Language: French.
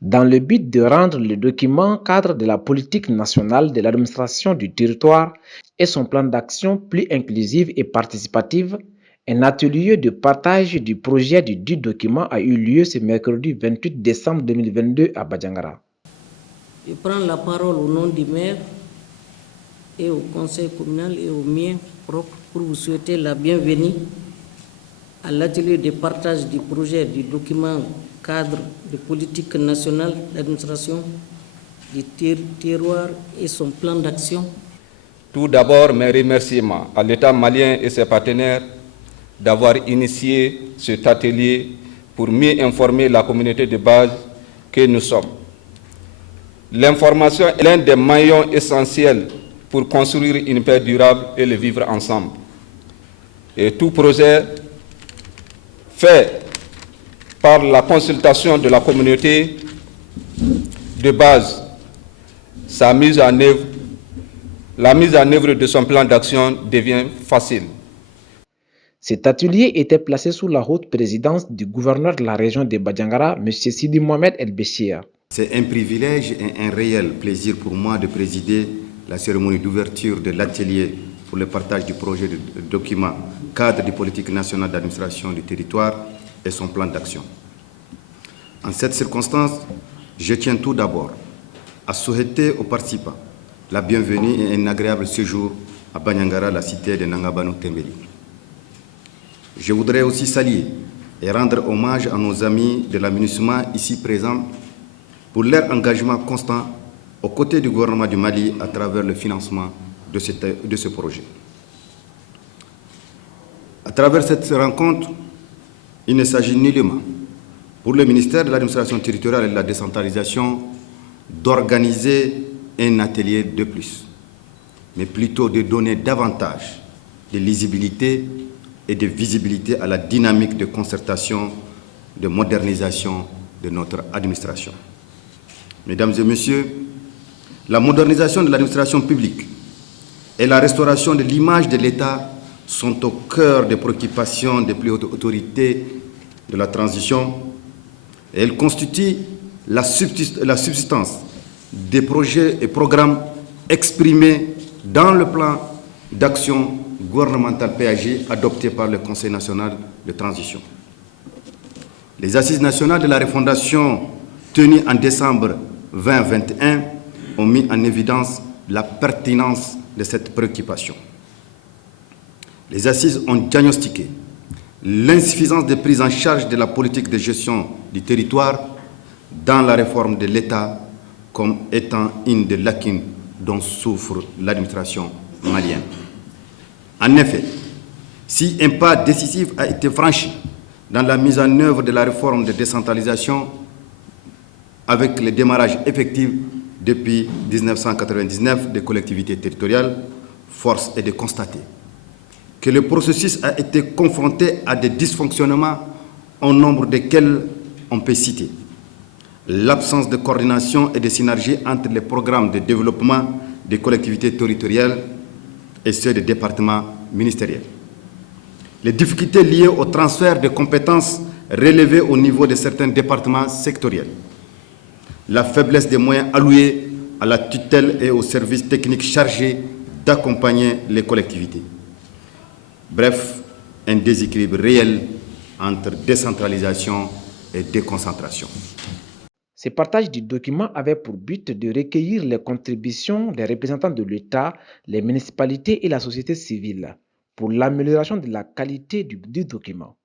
dans le but de rendre le document cadre de la politique nationale de l'administration du territoire et son plan d'action plus inclusif et participatif. Un atelier de partage du projet du dit document a eu lieu ce mercredi 28 décembre 2022 à Badjangara. Je prends la parole au nom du maire et au conseil communal et au mien propre pour vous souhaiter la bienvenue à l'atelier de partage du projet du document cadre de politique nationale d'administration du terroir et son plan d'action. Tout d'abord, mes remerciements à l'État malien et ses partenaires d'avoir initié cet atelier pour mieux informer la communauté de base que nous sommes. L'information est l'un des maillons essentiels pour construire une paix durable et le vivre ensemble. Et tout projet fait par la consultation de la communauté de base, la mise en œuvre de son plan d'action devient facile. Cet atelier était placé sous la haute présidence du gouverneur de la région de Badjangara, M. Sidi Mohamed El Béchir. C'est un privilège et un réel plaisir pour moi de présider la cérémonie d'ouverture de l'atelier pour le partage du projet de document cadre de politique nationale d'administration du territoire et son plan d'action. En cette circonstance, je tiens tout d'abord à souhaiter aux participants la bienvenue et un agréable séjour à Banyangara, la cité de Nangabano Tembeli. Je voudrais aussi saluer et rendre hommage à nos amis de l'aménagement ici présents pour leur engagement constant aux côtés du gouvernement du Mali à travers le financement de ce projet. À travers cette rencontre, il ne s'agit nullement pour le ministère de l'administration territoriale et de la décentralisation d'organiser un atelier de plus, mais plutôt de donner davantage de lisibilité et de visibilité à la dynamique de concertation, de modernisation de notre administration. Mesdames et messieurs, la modernisation de l'administration publique et la restauration de l'image de l'État sont au cœur des préoccupations des plus hautes autorités de la transition et elles constituent la subsistance des projets et programmes exprimés dans le plan d'action gouvernemental PAG adopté par le Conseil national de transition. Les assises nationales de la refondation tenues en décembre 2021 ont mis en évidence la pertinence de cette préoccupation. Les assises ont diagnostiqué l'insuffisance de prise en charge de la politique de gestion du territoire dans la réforme de l'État comme étant une des lacunes dont souffre l'administration malienne. En effet, si un pas décisif a été franchi dans la mise en œuvre de la réforme de décentralisation avec le démarrage effectif depuis 1999 des collectivités territoriales, force est de constater que le processus a été confronté à des dysfonctionnements au nombre desquels on peut citer l'absence de coordination et de synergie entre les programmes de développement des collectivités territoriales et ceux des départements ministériels. Les difficultés liées au transfert de compétences relevées au niveau de certains départements sectoriels. La faiblesse des moyens alloués à la tutelle et aux services techniques chargés d'accompagner les collectivités. Bref, un déséquilibre réel entre décentralisation et déconcentration. Ce partage du document avait pour but de recueillir les contributions des représentants de l'État, les municipalités et la société civile pour l'amélioration de la qualité du document.